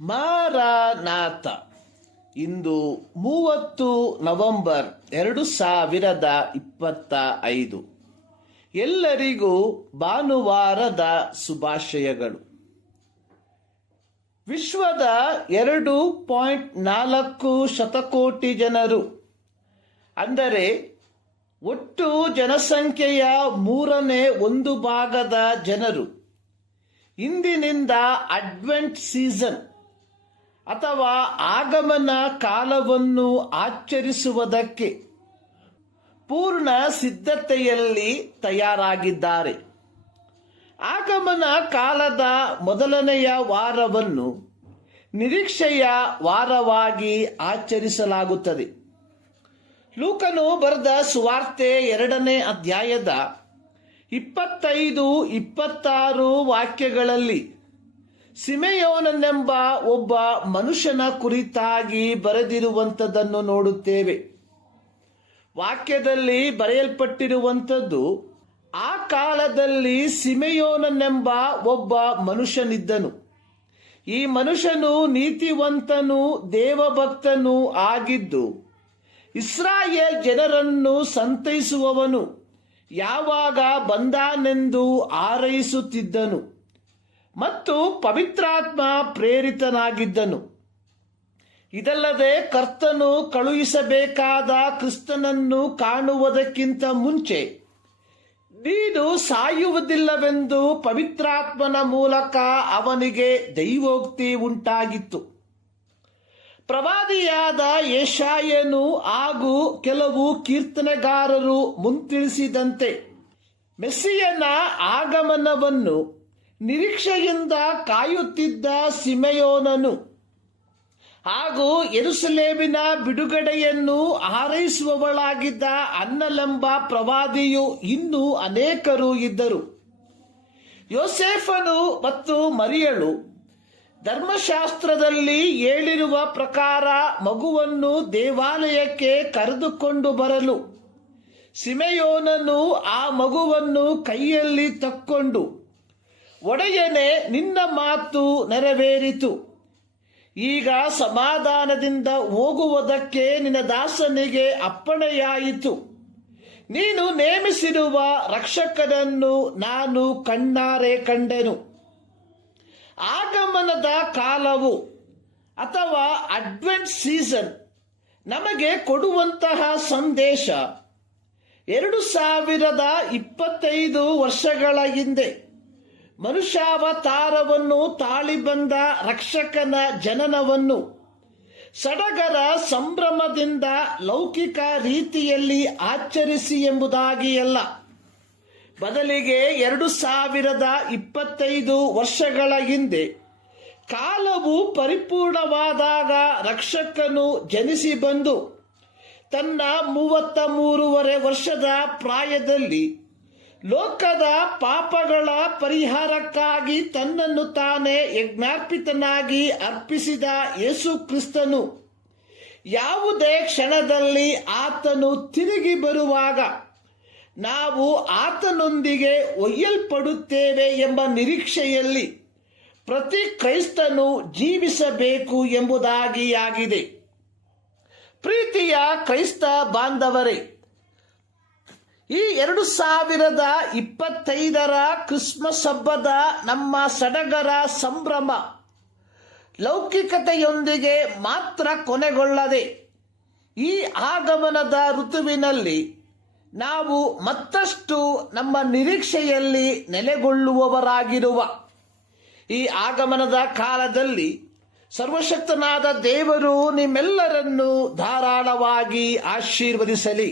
Maranatha. ಇಂದು 30 November 2025. ಎಲ್ಲರಿಗೂ ಭಾನುವಾರದ ಶುಭಾಶಯಗಳು. ವಿಶ್ವದ 2.4 ಶತಕೋಟಿ ಜನರು, ಅಂದರೆ ಒಟ್ಟು ಜನಸಂಖ್ಯೆಯ 1/3 ಜನರು ಇಂದಿನಿಂದ ಅಡ್ವೆಂಟ್ ಸೀಸನ್ ಅಥವಾ ಆಗಮನ ಕಾಲವನ್ನು ಆಚರಿಸುವುದಕ್ಕೆ ಪೂರ್ಣ ಸಿದ್ಧತೆಯಲ್ಲಿ ತಯಾರಾಗಿದ್ದಾರೆ. ಆಗಮನ ಕಾಲದ ಮೊದಲನೆಯ ವಾರವನ್ನು ನಿರೀಕ್ಷೆಯ ವಾರವಾಗಿ ಆಚರಿಸಲಾಗುತ್ತದೆ. ಲೂಕನು ಬರೆದ ಸುವಾರ್ತೆ 2ನೇ ಅಧ್ಯಾಯದ 25-26 ವಾಕ್ಯಗಳಲ್ಲಿ ಸಿಮೆಯೋನನೆಂಬ ಒಬ್ಬ ಮನುಷ್ಯನ ಕುರಿತಾಗಿ ಬರೆದಿರುವಂಥದ್ದನ್ನು ನೋಡುತ್ತೇವೆ. ವಾಕ್ಯದಲ್ಲಿ ಬರೆಯಲ್ಪಟ್ಟಿರುವಂಥದ್ದು, ಆ ಕಾಲದಲ್ಲಿ ಸಿಮೆಯೋನನೆಂಬ ಒಬ್ಬ ಮನುಷ್ಯನಿದ್ದನು. ಈ ಮನುಷ್ಯನು ನೀತಿವಂತನೂ ದೇವಭಕ್ತನೂ ಆಗಿದ್ದು, ಇಸ್ರಾಯೇಲ್ ಜನರನ್ನು ಸಂತೈಸುವವನು ಯಾವಾಗ ಬಂದಾನೆಂದು ಹಾರೈಸುತ್ತಿದ್ದನು ಮತ್ತು ಪವಿತ್ರಾತ್ಮ ಪ್ರೇರಿತನಾಗಿದ್ದನು. ಇದಲ್ಲದೆ ಕರ್ತನು ಕಳುಹಿಸಬೇಕಾದ ಕ್ರಿಸ್ತನನ್ನು ಕಾಣುವುದಕ್ಕಿಂತ ಮುಂಚೆ ನೀನು ಸಾಯುವುದಿಲ್ಲವೆಂದು ಪವಿತ್ರಾತ್ಮನ ಮೂಲಕ ಅವನಿಗೆ ದೈವೋಕ್ತಿ ಉಂಟಾಗಿತ್ತು. ಪ್ರವಾದಿಯಾದ ಯೆಶಾಯನು ಹಾಗೂ ಕೆಲವು ಕೀರ್ತನೆಗಾರರು ಮುಂತಿಳಿಸಿದಂತೆ ಮೆಸ್ಸಿಯನ ಆಗಮನವನ್ನು ನಿರೀಕ್ಷೆಯಿಂದ ಕಾಯುತ್ತಿದ್ದ ಸಿಮೆಯೋನನು ಹಾಗೂ ಯೆರೂಸಲೇಮಿನ ಬಿಡುಗಡೆಯನ್ನು ಹಾರೈಸುವವಳಾಗಿದ್ದ ಅನ್ನಲೆಂಬ ಪ್ರವಾದಿಯು ಇನ್ನೂ ಅನೇಕರು ಇದ್ದರು. ಯೋಸೇಫನು ಮತ್ತು ಮರಿಯಳು ಧರ್ಮಶಾಸ್ತ್ರದಲ್ಲಿ ಹೇಳಿರುವ ಪ್ರಕಾರ ಮಗುವನ್ನು ದೇವಾಲಯಕ್ಕೆ ಕರೆದುಕೊಂಡು ಬರಲು ಸಿಮೆಯೋನನು ಆ ಮಗುವನ್ನು ಕೈಯಲ್ಲಿ ತಕ್ಕೊಂಡು, ಒಡೆಯನೇ, ನಿನ್ನ ಮಾತು ನೆರವೇರಿತು. ಈಗ ಸಮಾಧಾನದಿಂದ ಹೋಗುವುದಕ್ಕೆ ನಿನ್ನ ದಾಸನಿಗೆ ಅಪ್ಪಣೆಯಾಯಿತು. ನೀನು ನೇಮಿಸಿರುವ ರಕ್ಷಕನನ್ನು ನಾನು ಕಣ್ಣಾರೆ ಕಂಡೆನು. ಆಗಮನದ ಕಾಲವು ಅಥವಾ ಅಡ್ವೆಂಟ್ ಸೀಸನ್ ನಮಗೆ ಕೊಡುವಂತಹ ಸಂದೇಶ 2025 ವರ್ಷಗಳ ಹಿಂದೆ ಮನುಷ್ಯಾವತಾರವನ್ನು ತಾಳಿ ಬಂದ ರಕ್ಷಕನ ಜನನವನ್ನು ಸಡಗರ ಸಂಭ್ರಮದಿಂದ ಲೌಕಿಕ ರೀತಿಯಲ್ಲಿ ಆಚರಿಸಿ ಎಂಬುದಾಗಿ ಅಲ್ಲ, ಬದಲಿಗೆ 2025 ವರ್ಷಗಳ ಹಿಂದೆ ಕಾಲವು ಪರಿಪೂರ್ಣವಾದಾಗ ರಕ್ಷಕನು ಜನಿಸಿ ಬಂದು ತನ್ನ 33 ವರ್ಷದ ಪ್ರಾಯದಲ್ಲಿ ಲೋಕದ ಪಾಪಗಳ ಪರಿಹಾರಕ್ಕಾಗಿ ತನ್ನನ್ನು ತಾನೇ ಯಜ್ಞಾರ್ಪಿತನಾಗಿ ಅರ್ಪಿಸಿದ ಯೇಸು ಕ್ರಿಸ್ತನು ಯಾವುದೇ ಕ್ಷಣದಲ್ಲಿ ಆತನು ತಿರುಗಿ ಬರುವಾಗ ನಾವು ಆತನೊಂದಿಗೆ ಒಯ್ಯಲ್ಪಡುತ್ತೇವೆ ಎಂಬ ನಿರೀಕ್ಷೆಯಲ್ಲಿ ಪ್ರತಿ ಕ್ರೈಸ್ತನು ಜೀವಿಸಬೇಕು ಎಂಬುದಾಗಿ ಆಗಿದೆ. ಪ್ರೀತಿಯ ಕ್ರೈಸ್ತ ಬಾಂಧವರೇ, ಈ 2025 ಕ್ರಿಸ್ಮಸ್ ಹಬ್ಬದ ನಮ್ಮ ಸಡಗರ ಸಂಭ್ರಮ ಲೌಕಿಕತೆಯೊಂದಿಗೆ ಮಾತ್ರ ಕೊನೆಗೊಳ್ಳದೆ ಈ ಆಗಮನದ ಋತುವಿನಲ್ಲಿ ನಾವು ಮತ್ತಷ್ಟು ನಮ್ಮ ನಿರೀಕ್ಷೆಯಲ್ಲಿ ನೆಲೆಗೊಳ್ಳುವವರಾಗಿರುವ ಈ ಆಗಮನದ ಕಾಲದಲ್ಲಿ ಸರ್ವಶಕ್ತನಾದ ದೇವರು ನಿಮ್ಮೆಲ್ಲರನ್ನು ಧಾರಾಳವಾಗಿ ಆಶೀರ್ವದಿಸಲಿ.